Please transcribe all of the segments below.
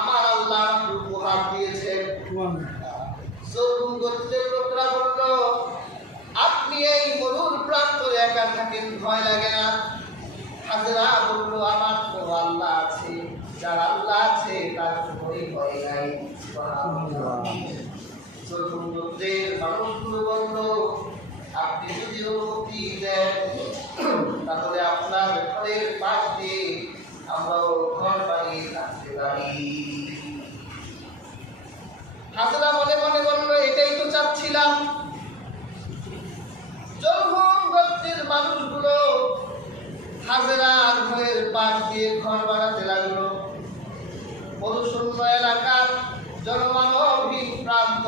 আমার আল্লাহ উপহার দিয়েছেন। জরহুম গোত্রের লোকরা বলল, আপনি এই মরুর প্রান্তরে একা থাকেন, ভয় লাগে না? হাজেরা বলল, আমার তো আল্লাহ আছে, যার আল্লাহ আছে তার কোনোই ভয় নাই। জরহুম গোত্রের মানুষগুলো বলল, আপনি যদি অনুমতি দেন তাহলে আপনার ঘরের পাশ দিয়ে আমরাও ঘর বানিয়ে থাকতে পারি। হাজেরা মনে মনে বলল, এটাই তো চাচ্ছিলাম। জরহুম গোত্রের মানুষগুলো হাজেরার ঘরের পাশ দিয়ে ঘর বানাতে লাগলো। মরুশূন্য এলাকার জনমানবহীন প্রান্ত,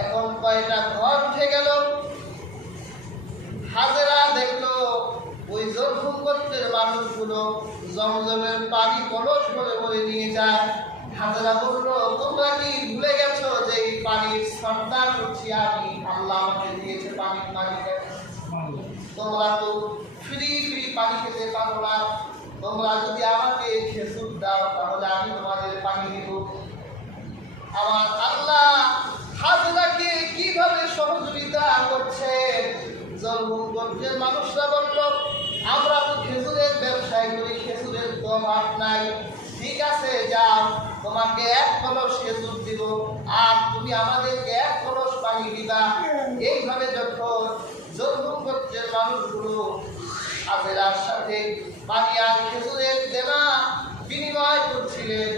এখন কয়টা ঘর উঠে গেল। হাজেরা দেখলো ওই জরহুম গোত্রের মানুষগুলো জমজমের পানি কলস ভরে ভরে নিয়ে যায়। হাজেরা বলল, তোমরা কি ভুলে গেছো যে এই পানির সর্দার হচ্ছি আমি, আল্লাহ আমাকে দিয়েছে পানির মালিক। তোমরা তো ফ্রি পানি খেতে পারো না। তোমরা যদি আমাকে খেজুর দাও তাহলে আমি তোমাদের পানি দেব। আমার আল্লাহ হাজেরাকে কিভাবে সহযোগিতা করছে। জরহুম গোত্রের মানুষরা বলল, আমরা তো খেজুরের ব্যবসায় করি, খেজুরের তো অভাব নাই। ঠিক আছে, যাও, তোমাকে এক কলস খেজুর দিব আর তুমি আমাদেরকে এক কলস পানি দিবা। এইভাবে যখন জরহুম গোত্রের মানুষগুলো হাজেরার সাথে পানি আর খেজুরের দেনা বিনিময় করছিলেন,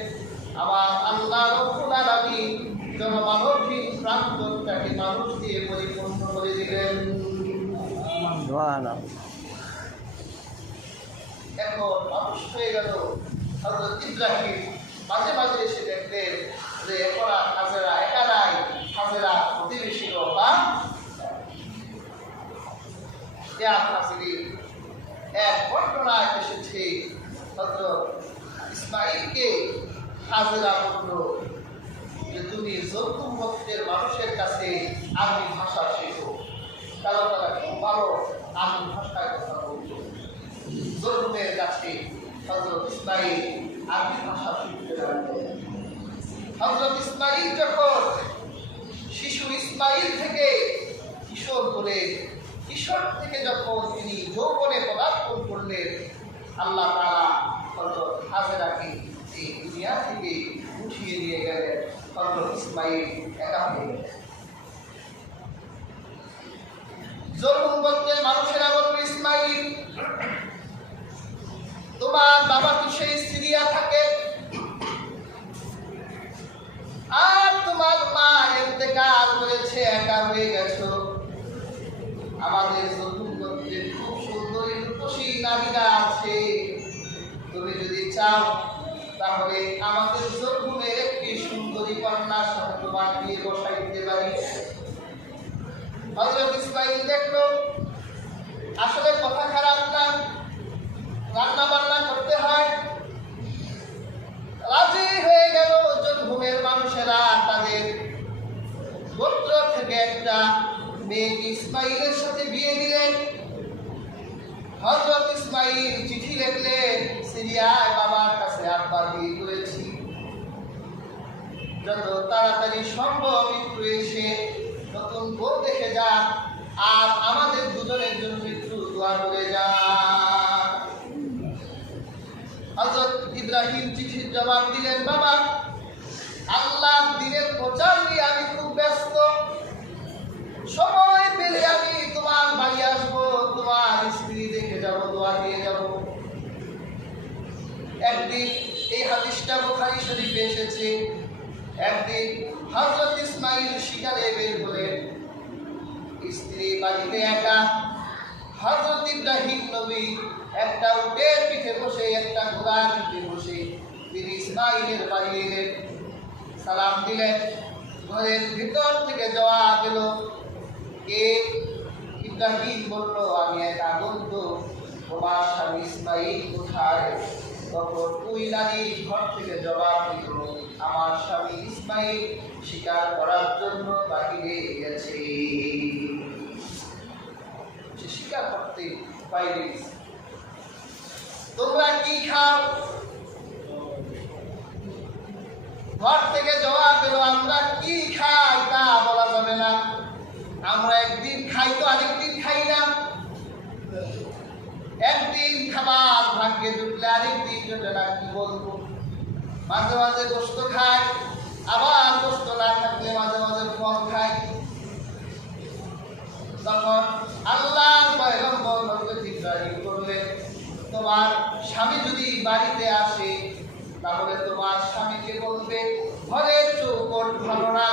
আমার আল্লাহ রব্বুল আলামিন জনমানবহীন প্রান্তরটাকে মানুষ দিয়ে পরিপূর্ণ করে দিলেন। এখন মানুষ হয়ে গেল। হযরত ইব্রাহিম মাঝে মাঝে এসে দেখতেন যে এখন আর হাজেরা একা নাই, হাজেরা প্রতিবেশীও বা এক ঘটনা এসেছে। হযরত ইসমাঈলকে হাজেরা বলল যে তুমি জরহুম গোত্রের মানুষের কাছে আরবি ভাষা শেখো, কারণ তারা খুব ভালো আরবি ভাষায় কথা বলতো। জরহুমের কাছে হযরত ইসমাঈল আরবি ভাষা শিখতে লাগলেন। হযরত ইসমাঈল যখন শিশু ইসমাঈল থেকে কিশোর হলে, কিশোর থেকে যখন তিনি যৌবনে পদার্পণ করলেন, আল্লাহ তাআলা হযরত হাজেরাকে এই দুনিয়া থেকে উঠিয়ে নিয়ে গেলেন। হযরত ইসমাঈল একা হয়ে গেলেন। জরহুম গোত্রের মানুষেরা বলল, ইসমাঈল, তোমার বাবা তো সেই সিরিয়া থাকে আর তোমার মা ইন্তেকাল করেছে, একা হয়ে গেছো। আমাদের জরহুম গোত্রের খুব সুন্দরী রূপসী নারীরা আছে, তুমি যদি চাও তাহলে আমাদের জরহুমের একটি সুন্দরী কন্যার সাথে তোমার বিয়ে বসাই দিতে পারি। হযরত ইসমাঈল দেখলো আসলে কথা খারাপ না, রান্না বান্না করতে হয়। রাজি হয়ে গেল। জরহুমের মানুষেরা তাদের গোত্র থেকে একটা মেয়েকে ইসমাঈলের সাথে বিয়ে দিলেন। হযরত ইসমাঈল চিঠি লিখলেন, সিরিয়ায় বাবার কাছে আব্বা বিয়ে করেছি, যত তাড়াতাড়ি সম্ভব একটু এসে নতুন বউ দেখে যান আর আমাদের দুজনের জন্য একটু দোয়া করে যান। হযরত ইব্রাহিম চিঠির জবাব দিলেন, বাবা, আল্লাহ দিনের প্রচার নিয়ে আমি খুব ব্যস্ত, সময় পেলে আমি তোমার বাড়ি আসবো, তোমার স্ত্রী দেখে যাব, দোয়া দিয়ে যাব। একদিন এই হাদিসটা বুখারী শরীফে এসেছে। একদিন হযরত ইসমাঈল শিকারে বের হলেন, স্ত্রী বাড়িতে একা। হযরত ইব্রাহিম নবী একটা উটের পিঠে বসে, একটা ঘোড়ার পিঠে বসে তিনি ইসমাঈলের বাড়ি এলেন, সালাম দিলেন। ঘরের ভিতর থেকে জবাব এলো, কে? ইব্রাহিম বলল, আমি এক আগন্তুক, তোমার স্বামী ইসমাঈল কোথায়? তখন ওই নারী ঘর থেকে জবাব দিল, আমার স্বামী ইসমাঈল শিকার করার জন্য বাহিরে গেছে, সে শিকার করতে বাইরে গেছে। তোমরা কি খাও? ঘর থেকে জবাব এলো, আমরা কি খাই তা বলা যাবে না। আমরা একদিন খাই তো আরেকদিন খাই না। একদিন খাবার ভাগ্যে জুটলে আরেকদিন জুটে না, কি বলবো। মাঝে মাঝে গোস্ত খাই, আবার গোস্ত না থাকলে মাঝে মাঝে ফল খাই। তখন আল্লাহর পয়গম্বর হযরত ইব্রাহিম বললেন, তোমার স্বামী যদি বাড়িতে আসে তাহলে তোমার স্বামীকে বলবে ঘরের চৌকট ভালো না,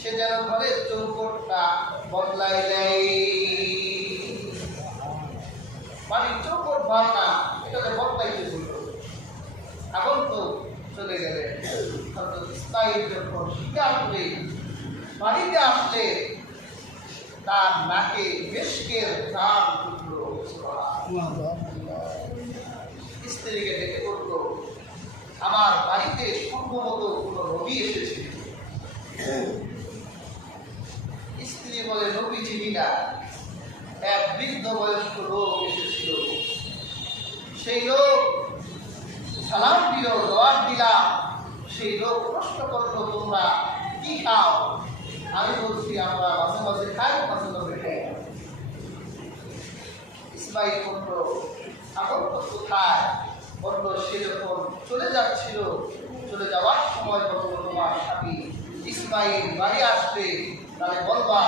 সে যেন ঘরের চৌকটটা বদলাই দেয়। বাড়ির চৌকট ভালো না, এটা বদলাইতে বলল। এখন তো চলে গেলেন। হযরত ইসমাঈল যখন শিকার করে বাড়িতে আসলে তার নাকে মেশকের ঘ্রাণ উঠল। স্ত্রীকে ডেকে বলল, আমার বাড়িতে সম্ভবত কোন নবী এসেছে। স্ত্রী বলে, নবী চিনি না, এক বৃদ্ধ বয়স্ক লোক এসেছিল। সেই লোক সালাম দিল, জবাব দিলাম। সেই লোক প্রশ্ন করলো, তোমরা কি খাও? আমি বলছি, আমরা মাঝে মাঝে খাই, মাঝে মাঝে খাই। ইসমাঈল বলল, এখন তো কোথায়? বলল, সে যখন চলে যাচ্ছিল, চলে যাওয়ার সময় বলল, তোমার স্বামী ইসমাঈল বাড়ি আসবে, তাহলে বলবা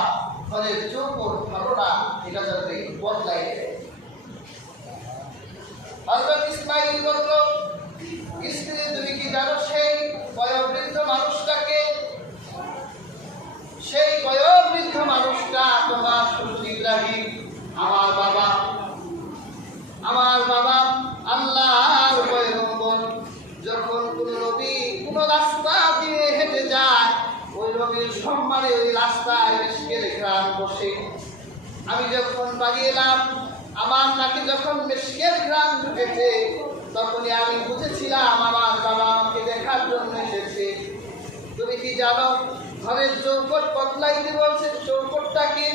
ঘরের চৌকট ভালো না, এটা যাতে বদলাই দেয়। হযরত ইসমাঈল বলল, স্ত্রী তুমি কি জানো সেই বয়োবৃদ্ধ মানুষটাকে? সেই বয়োবৃদ্ধ মানুষটা তোমার শ্বশুর ইব্রাহিম, আমার বাবা। আমার বাবা আল্লাহর পয়গম্বর। যখন কোন নবী কোন রাস্তা দিয়ে হেঁটে যায়, ওই নবীর সম্মানে ওই রাস্তায় মেশকের ঘ্রাণ বসে। আমি যখন বাড়ি এলাম, আমার নাকে যখন মেশকের ঘ্রাণ ঢুকেছে, তখনই আমি বুঝেছিলাম আমার বাবা আমাকে দেখার জন্য এসেছে। তুমি কি জানো ঘরের চৌকট বদলাইতে বলছে? চৌকটটা কি?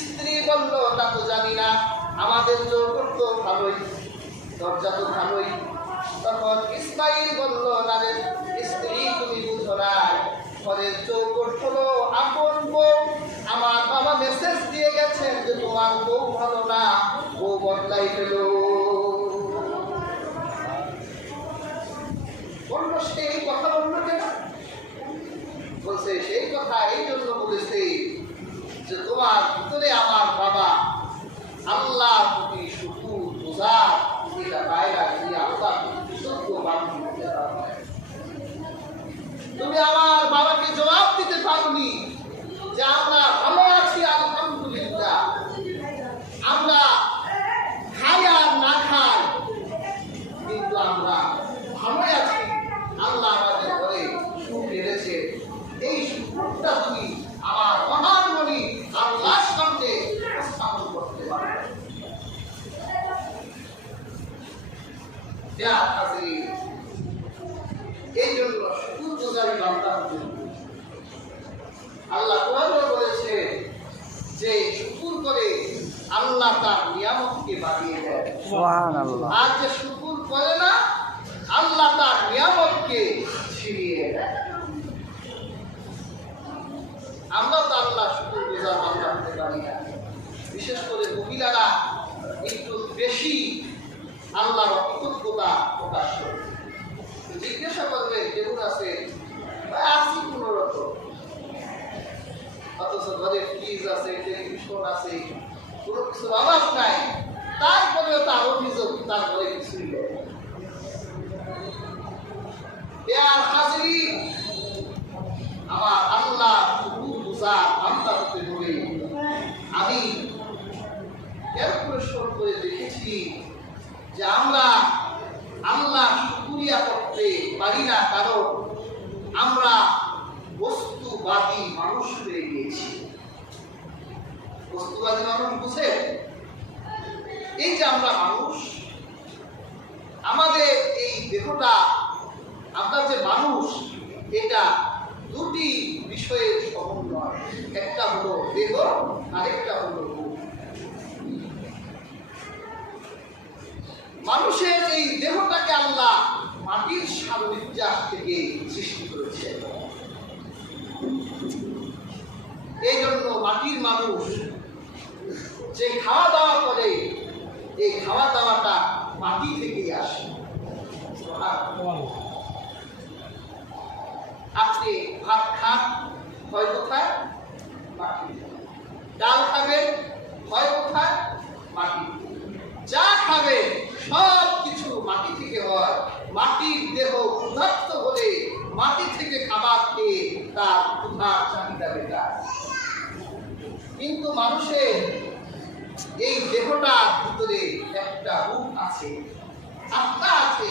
স্ত্রী বলল, তা তো জানি না, আমাদের চৌকট তো ভালোই, দরজা তো ভালোই। তখন ইসমাঈল বলল, না রে স্ত্রী, তুমি বুঝো না, ঘরের চৌকট হলো আপন বউ। আমার বাবা মেসেজ দিয়ে গেছেন যে তোমার বউ ভালো না, বউ বদলাই ফেল। বলল, সেই কথা বললো কেন? বলছে, সেই কথা এই জন্য বলেছে যে তোমার ভিতরে আমার বাবা আল্লাহ প্রতি শুকর গুজার, এটা বাইরে দিয়ে আল্লাহ কৃতজ্ঞ বান্ধব। তুমি আমার বাবাকে জবাব দিতে পারোনি যে আমরা ভালো আছি আলহামদুলিল্লাহ, আমরা খাই আর না খাই, কিন্তু আমরা ভালোই আছি, আল্লাহ আমাদের ঘরে সুখ এনেছে। এই সুখটা তুমি আমার মহান মনি আল্লাহর সামনে স্থাপন করতে পারো। এই জন্য শুকুর গুজারি বান্দার জন্য আল্লাহ কোরআনে বলেছে যে শুকুর করে আল্লাহ তার নিয়ামতকে বাড়িয়ে দেয়। সুবহানাল্লাহ। আর যে শুকুর করে না, আল্লাহ তার নিয়ামতকে ছিনিয়ে দেয়। আমরা তো আল্লাহ শুকুর গুজার বান্দা হতে পারি না। বিশেষ করে মহিলারা একটু বেশি আল্লাহর কৃতজ্ঞতা প্রকাশ করে। জিজ্ঞাসা করবে, কেমন আছে? আছি কোনোরকম। অথচ ঘরে ফ্রিজ আছে, টেলিভিশন আছে, কোনো কিছুর অভাব নাই, তারপরেও তার অভিযোগ তার ঘরে কিছুই নেই। আমার আল্লাহ শুকুর গুজার বান্দা হতে হলে আমি ক্যালকুলেশন করে দেখেছি যে আমরা আল্লাহ শুকরিয়া করতে পারি না, কারণ আমরা বস্তুবাদী মানুষ হয়ে গিয়েছি। বস্তুবাদী মানুষ বুঝে, এই যে আমরা মানুষ, আমাদের এই দেহটা, আমরা যে মানুষ, এটা দুটি বিষয়ের সমন্বয়। একটা হলো দেহ, আরেকটা হলো রূহ। মানুষের এই দেহটাকে আল্লাহ মাটির সাদৃশ্য নির্যাস থেকে সৃষ্টি করেছে। এই জন্য মাটির মানুষ যে খাওয়া দাওয়া করে, এই খাওয়া দাওয়াটা মাটি থেকেই আসে। আপনি ভাত খান, হয় কোথায়? মাটি। ডাল খাবেন, হয় কোথায়? মাটি। যা খাবে সব কিছু মাটি থেকে হয়। মাটির দেহ ক্ষুধার্ত হলে মাটি থেকে খাবার খেয়ে তার ক্ষুধার চাহিদা মেটায়। কিন্তু মানুষের এই দেহটার ভিতরে একটা রূপ আছে, আত্মা আছে।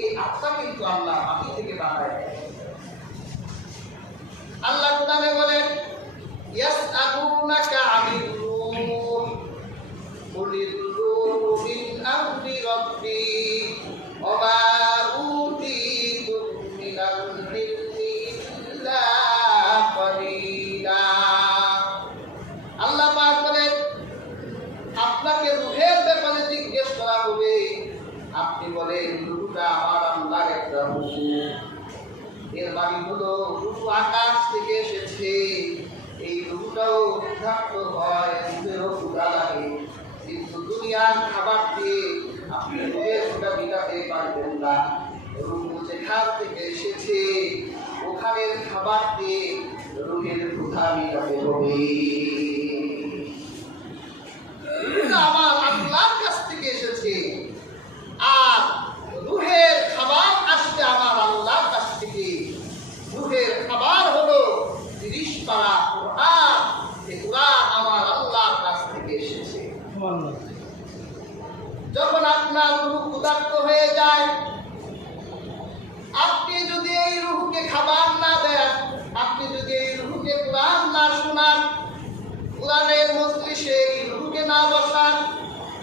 এই আত্মা কিন্তু আল্লাহ মাটি থেকে বানায়। আল্লাহ কোরআনে বলেন, ইয়াসআলুনাকা আনির রূহ কুলির রূহু মিন আমরি রাব্বি ওয়া মা উতীতুম মিনাল ইলমি ইল্লা কালিলা। আল্লাহ পাক বলেন, আপনাকে রূহের ব্যাপারে জিজ্ঞেস করা হবে, আপনি বলেন রূহটা আমার আল্লাহর একটা হুকুম। এর মানে হলো রূহ আকাশ থেকে এসেছে। এই রূহটাও ক্ষুধার্ত হয়, রূহেরও ক্ষুধা লাগে, কিন্তু দুনিয়ার খাবার দিয়ে আপনি রূহের ক্ষুধা মেটাতে পারবেন না। রূহ যেখান থেকে এসেছে ওখানের খাবার দিয়ে রূহের ক্ষুধা মেটাতে হবে। আমার আল্লাহর কাছ থেকে এসেছে, আর রূহের খাবার আসছে আমার আল্লাহর কাছ থেকে। রূহের খাবার হলো 30 পারা কোরআন। এই কোরআন আমার আল্লাহর কাছ থেকে এসেছে। যখন আপনার রূহ ক্ষুধার্ত হয়ে যায়, আপনি যদি এই রূহকে খাবার না দেন, আপনি যদি এই রূহকে কোরআন না শোনান, কোরআনের মজলিসে এই রূহকে না বসান,